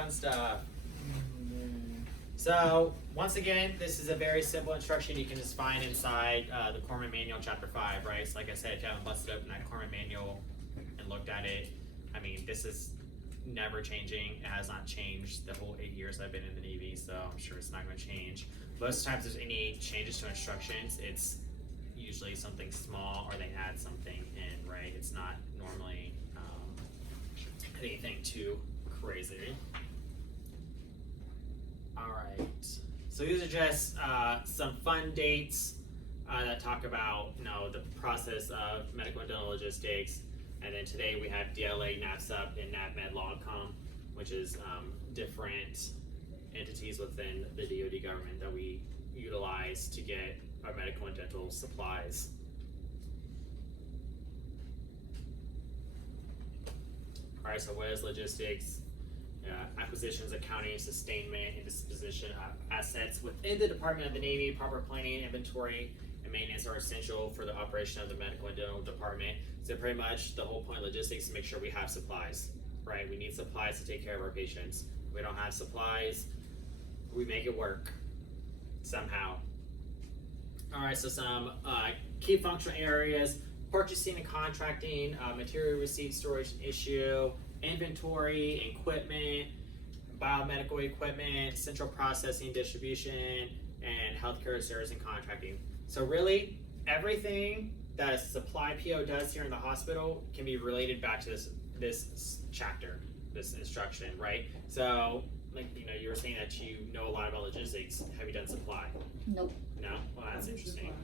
fun stuff. So, once again, this is a very simple instruction you can just find inside the Corpsman Manual, Chapter 5, right? So, like I said, if you haven't busted open that Corpsman Manual and looked at it, I mean, this is never changing. It has not changed the whole 8 years I've been in the Navy, so I'm sure it's not going to change. Most times there's any changes to instructions, it's usually something small or they add something in, right? It's not normally anything too crazy. All right, so these are just some fun dates that talk about, the process of medical and dental logistics. And then today we have DLA, NAVSUP, and NAVMed LogCom, which is different entities within the DoD government that we utilize to get our medical and dental supplies. All right, so what is logistics? Acquisitions, accounting, sustainment, and disposition of assets within the Department of the Navy. Proper planning, inventory, and maintenance are essential for the operation of the medical and dental department. So pretty much the whole point of logistics is to make sure we have supplies, right? We need supplies to take care of our patients. If we don't have supplies, we make it work somehow. All right, so some key functional areas: purchasing and contracting, material receipt, storage and issue, inventory, equipment, biomedical equipment, central processing, distribution, and healthcare service and contracting. So really, everything that a supply PO does here in the hospital can be related back to this chapter, this instruction, right? So, like, you were saying that you know a lot about logistics. Have you done supply? Nope. No? Well, that's interesting.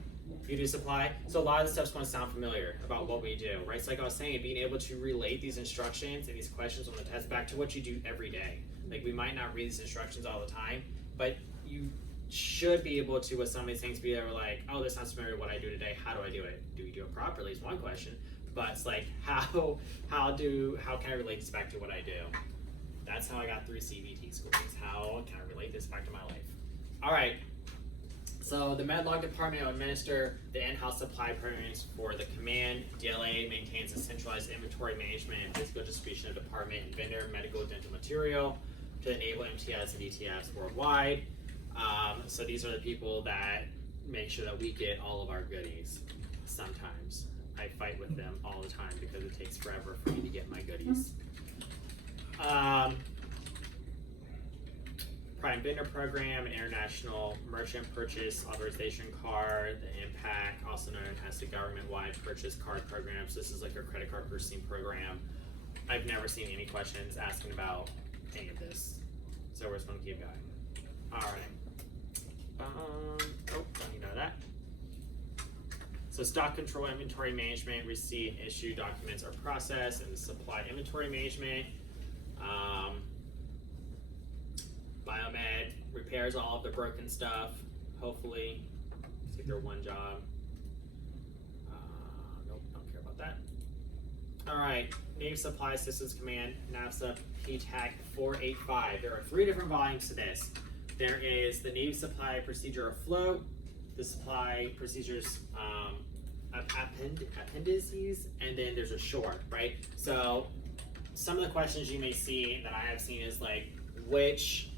You do supply, so a lot of the stuff's going to sound familiar about what we do, right? So like I was saying, being able to relate these instructions and these questions on the test back to what you do every day. Like, we might not read these instructions all the time, but you should be able to, with some of these things, be able to like, oh, this sounds familiar with what I do today. How do I do it? Do we do it properly is one question, but it's like, how can I relate this back to what I do? That's how I got through CVT school. Is how can I relate this back to my life? All right. So the MedLog department will administer the in-house supply programs for the command. DLA maintains a centralized inventory management and physical distribution of department and vendor medical dental material to enable MTS and DTFs worldwide. So these are the people that make sure that we get all of our goodies. Sometimes I fight with them all the time because it takes forever for me to get my goodies. Prime Vendor Program, International Merchant Purchase Authorization Card, the IMPACT, also known as the Government-Wide Purchase Card Program. So this is like a credit card purchasing program. I've never seen any questions asking about any of this. So we're just going to keep going. All right. Don't you know that? So stock control, inventory management, receipt and issue documents are processed, and the supply inventory management. Biomed repairs all of the broken stuff, hopefully. It's like their one job. Nope, don't care about that. All right, Navy Supply Systems Command, NAVSUP PTAC 485. There are 3 different volumes to this. There is the Navy Supply Procedure Afloat, the Supply Procedures Appendices, and then there's a short, right? So some of the questions you may see that I have seen is like, which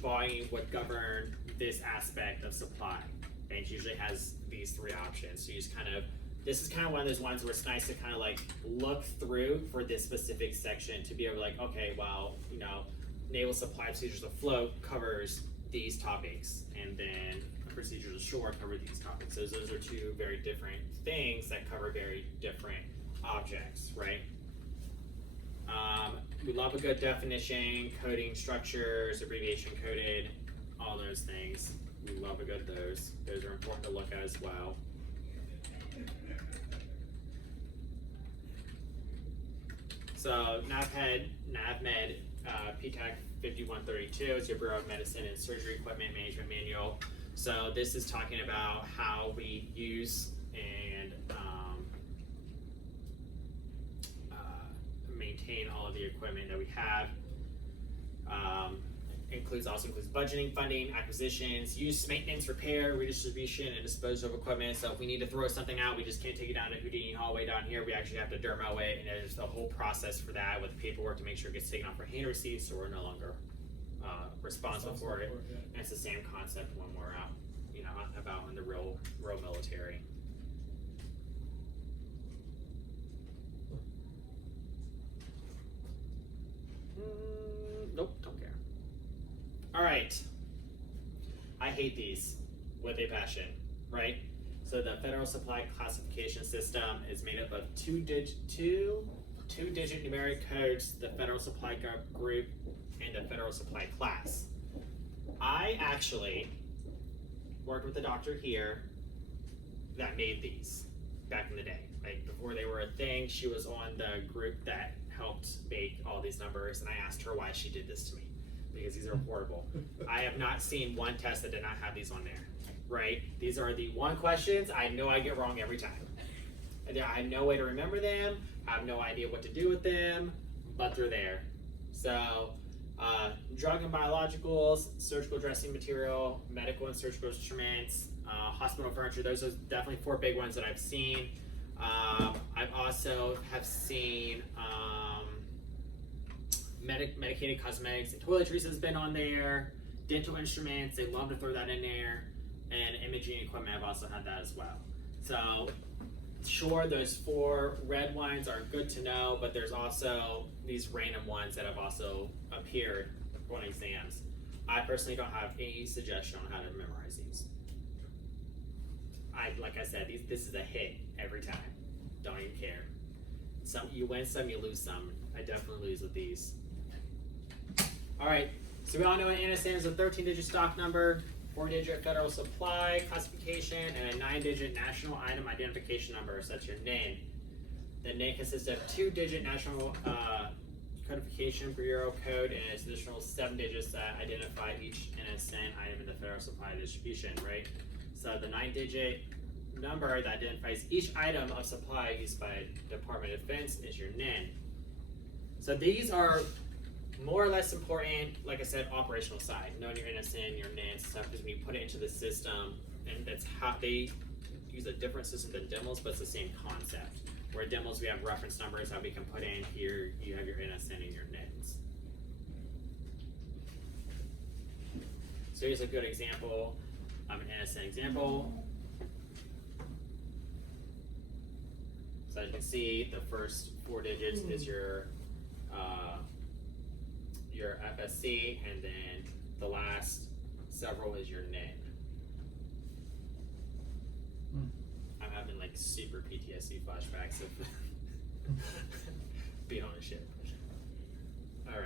volume would govern this aspect of supply? And it usually has these 3 options. So you just this is kind of one of those ones where it's nice to kind of like look through for this specific section to be able to like, okay, well, Naval Supply Procedures Afloat covers these topics, and then Procedures Ashore cover these topics. So those are 2 very different things that cover very different objects, right? We love a good definition, coding structures, abbreviation coded, all those things. We love a good those. Those are important to look at as well. So NAVMed PTAC 5132 is your Bureau of Medicine and Surgery Equipment Management Manual. So this is talking about how we use and maintain all of the equipment that we have. also includes budgeting, funding, acquisitions, use, maintenance, repair, redistribution, and disposal of equipment. So if we need to throw something out, we just can't take it down to Houdini hallway down here. We actually have to dermo it, and there's a whole process for that with paperwork to make sure it gets taken off for hand receipts, so we're no longer responsible for it. Yeah. And it's the same concept when we're out, about in the real military. Nope, don't care. All right. I hate these with a passion, right? So the federal supply classification system is made up of two-digit numeric codes, the federal supply group and the federal supply class. I actually worked with a doctor here that made these back in the day. Like before they were a thing, she was on the group that helped make all these numbers, and I asked her why she did this to me, because these are horrible. I have not seen one test that did not have these on there, right? These are the one questions I know I get wrong every time. And I have no way to remember them, I have no idea what to do with them, but they're there. So, drug and biologicals, surgical dressing material, medical and surgical instruments, hospital furniture, those are definitely 4 big ones that I've seen. I've also have seen medicated cosmetics and toiletries has been on there. Dental instruments, they love to throw that in there. And imaging equipment, I've also had that as well. So, sure, those 4 red ones are good to know, but there's also these random ones that have also appeared on exams. I personally don't have any suggestion on how to memorize these. Like I said, this is a hit every time. Don't even care. Some you win some, you lose some. I definitely lose with these. All right, so we all know an NSN is a 13-digit stock number, 4-digit federal supply classification, and a 9-digit national item identification number, so that's your NIN. The NIN consists of 2-digit national codification bureau code and its additional 7 digits that identify each NSN item in the federal supply distribution, right? So the 9-digit number that identifies each item of supply used by Department of Defense is your NIN. So these are more or less important, like I said, operational side, knowing your NSN, your NIN stuff, because when you put it into the system, and that's how they use a different system than demos, but it's the same concept. Where demos, we have reference numbers that we can put in. Here, you have your NSN and your NINs. So here's a good example of an NSN example. So as you can see, the first 4 digits is your FSC, and then the last several is your NIN. I'm having like super PTSD flashbacks of being on a ship. All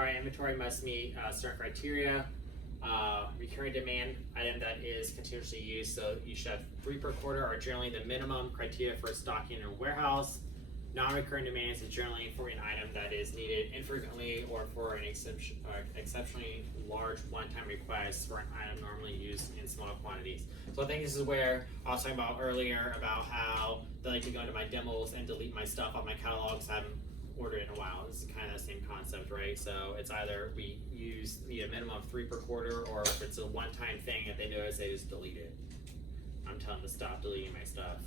right, inventory must meet certain criteria. Recurring demand item that is continuously used, so you should have 3 per quarter are generally the minimum criteria for stocking in a warehouse. Non-recurring demands is generally for an item that is needed infrequently or for an exceptionally large one-time request for an item normally used in small quantities. So I think this is where I was talking about earlier about how they like to go into my demos and delete my stuff off my catalogs I haven't ordered in a while. This is kind of the same concept, right? So it's either we need a minimum of 3 per quarter, or if it's a one-time thing, if they notice, they just delete it. I'm telling them to stop deleting my stuff.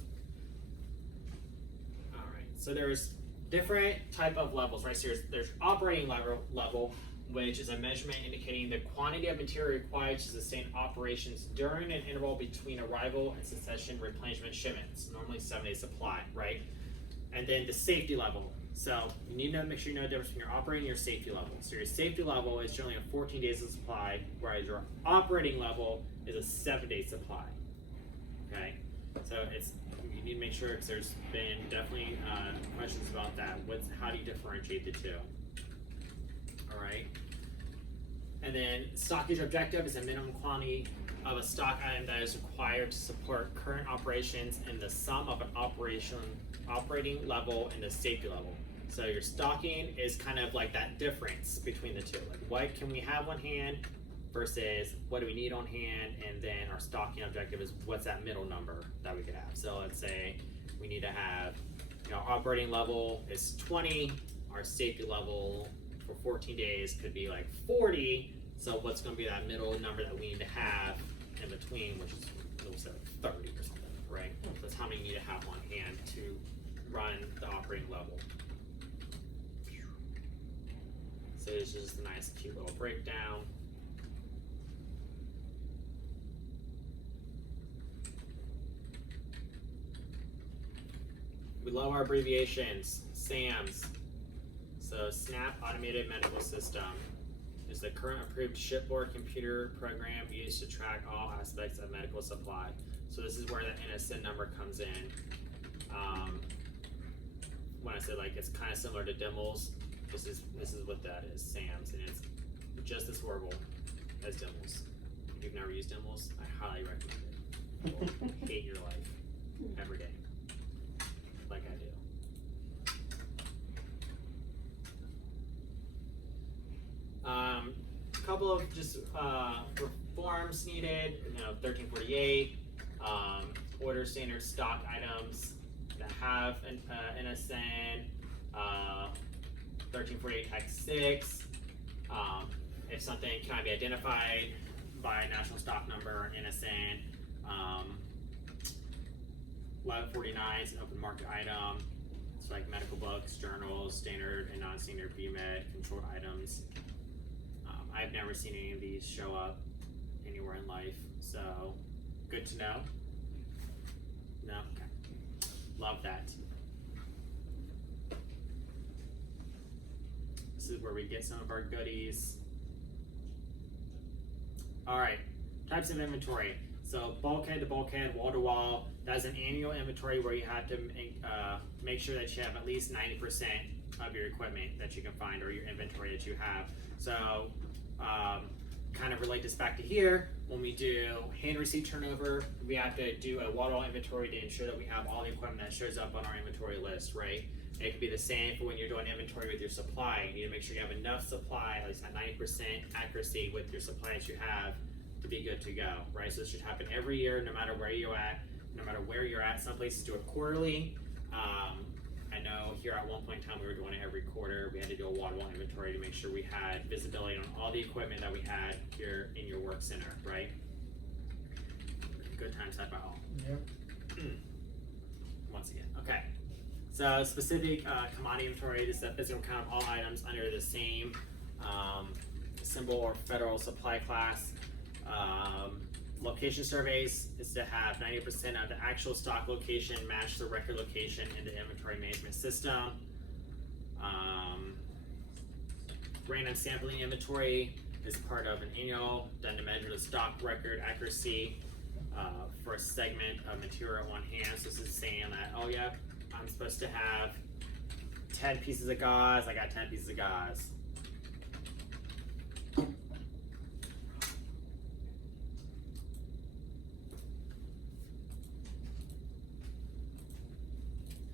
So there's different type of levels, right? So there's operating level, which is a measurement indicating the quantity of material required to sustain operations during an interval between arrival and succession replenishment shipments, normally 7-day supply, right? And then the safety level. So you need to make sure you know the difference between your operating and your safety level. So your safety level is generally a 14 days of supply, whereas your operating level is a 7-day supply, okay? So you need to make sure, because there's been definitely questions about that. How do you differentiate the two? All right. And then stockage objective is a minimum quantity of a stock item that is required to support current operations and the sum of an operating level and the safety level. So your stocking is kind of like that difference between the two. Like, what can we have on hand versus what do we need on hand, and then our stocking objective is what's that middle number that we could have. So let's say we need to have, our operating level is 20, our safety level for 14 days could be like 40. So what's going to be that middle number that we need to have in between, which is we'll say 30 or something, right? That's how many you need to have on hand to run the operating level. So it's just a nice, cute little breakdown. We love our abbreviations, SAMS. So SNAP Automated Medical System is the current approved shipboard computer program used to track all aspects of medical supply. So this is where the NSN number comes in. When I say like it's kind of similar to DIMLs, this is what that is, SAMS, and it's just as horrible as DIMLs. If you've never used DIMLs, I highly recommend it. You will hate your life every day, like I do. A couple of just reforms needed. 1348, order standard stock items that have an NSN. 1348 Tax 6. If something cannot be identified by national stock number, NSN. 1149 is an open market item. It's like medical books, journals, standard and non-standard BMed controlled items. I've never seen any of these show up anywhere in life, so good to know. No, okay. Love that. This is where we get some of our goodies. All right, types of inventory. So bulkhead to bulkhead, wall to wall. That's an annual inventory where you have to make sure that you have at least 90% of your equipment that you can find or your inventory that you have. So kind of relate this back to here. When we do hand receipt turnover, we have to do a wall to wall inventory to ensure that we have all the equipment that shows up on our inventory list, right? And it could be the same for when you're doing inventory with your supply. You need to make sure you have enough supply, at least at 90% accuracy with your supply that you have to be good to go, right? So this should happen every year, no matter where you're at, no matter where you're at. Some places do it quarterly. I know here at one point in time we were doing it every quarter. We had to do a wall-to-wall inventory to make sure we had visibility on all the equipment that we had here in your work center, right? Good times had by all. Yep. Once again, okay. So specific commodity inventory is the physical count of all items under the same symbol or federal supply class. Location surveys is to have 90% of the actual stock location match the record location in the inventory management system. Random sampling inventory is part of an annual done to measure the stock record accuracy for a segment of material on hand. So this is saying that, oh yeah, I'm supposed to have 10 pieces of gauze, I got 10 pieces of gauze.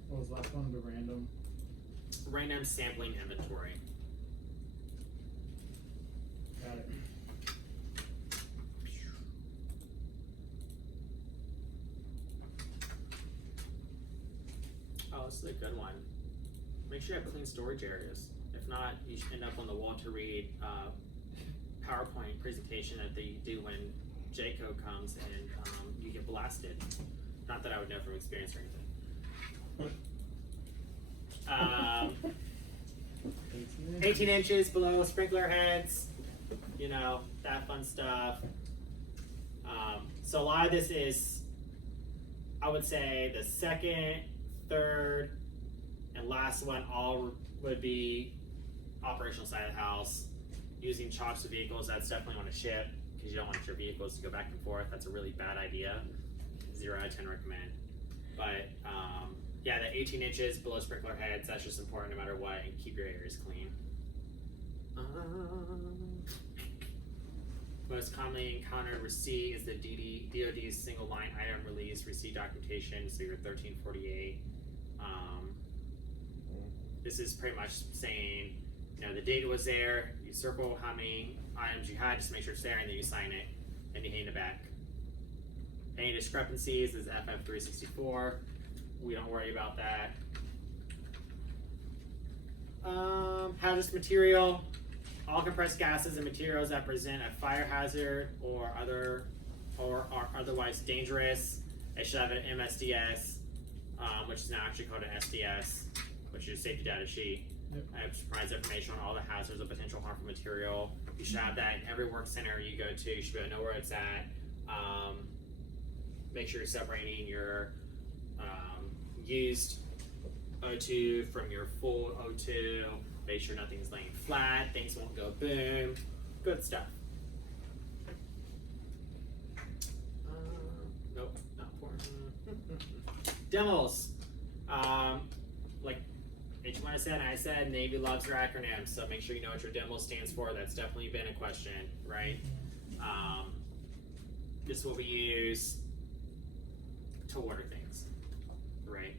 What was the last one? The random? Random sampling inventory. Got it. Oh, this is a good one. Make sure you have clean storage areas. If not, you should end up on the wall to read PowerPoint presentation that they do when JCO comes and you get blasted. Not that I would know from experience or anything. 18 inches below sprinkler heads, that fun stuff. So a lot of this is, I would say, the second, third, and last one all would be operational side of the house. Using chalks to vehicles, that's definitely on a ship because you don't want your vehicles to go back and forth. That's a really bad idea. 0 out of 10 recommend. But yeah, the 18 inches below sprinkler heads, that's just important no matter what, and keep your areas clean. Most commonly encountered receipt is the DOD's single line item release receipt documentation, so your 1348. This is pretty much saying, the data was there, you circle how many items you had, just make sure it's there, and then you sign it, and you hand it back. Any discrepancies is FF364. We don't worry about that. hazardous material. All compressed gases and materials that present a fire hazard or are otherwise dangerous. It should have an MSDS, which is now actually called an SDS, which is safety data sheet. Yep. It provides information on all the hazards of potential harmful material. You should have that in every work center you go to. You should be able to know where it's at. Make sure you're separating your used O2 from your full O2. Make sure nothing's laying flat. Things won't go boom. Good stuff. Nope, not important. Demos. Like H1 I said, Navy loves their acronyms, so make sure you know what your demo stands for. That's definitely been a question, right? This is what we use to order things, right?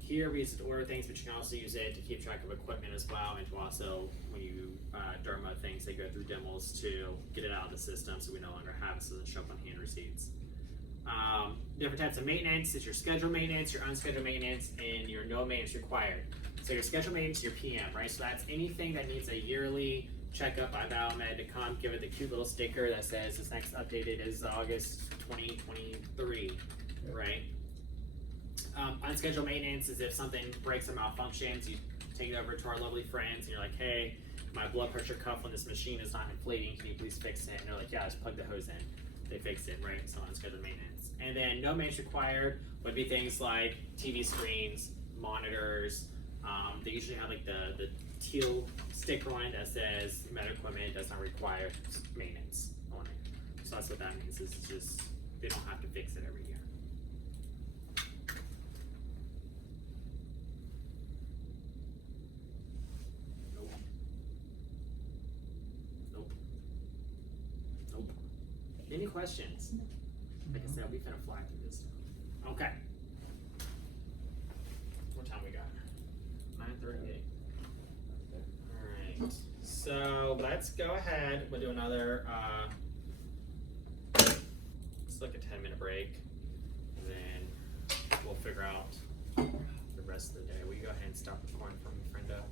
Here we use it to order things, but you can also use it to keep track of equipment as well, and to also, when you dermo things, they go through demos to get it out of the system so we no longer have it, so it doesn't show up on hand receipts. Different types of maintenance is your scheduled maintenance, your unscheduled maintenance, and your no maintenance required. So your scheduled maintenance, your PM, right? So that's anything that needs a yearly checkup by Biomed to come give it the cute little sticker that says this next updated is August 2023, right? Unscheduled maintenance is if something breaks or malfunctions, you take it over to our lovely friends and you're like, hey, my blood pressure cuff on this machine is not inflating, can you please fix it? And they're like, yeah, just plug the hose in. They fix it, right? So unscheduled maintenance. And then no maintenance required would be things like TV screens, monitors. They usually have like the teal sticker on it that says medical equipment does not require maintenance on it. So that's what that means, is it's just they don't have to fix it every year. Nope. Nope. Nope. Any questions? Like I said, we finna fly through this stuff. Okay. What time we got? 9:38. Alright. So let's go ahead. We'll do another let's like a 10-minute break. And then we'll figure out the rest of the day. Will you go ahead and stop recording for me, friendo?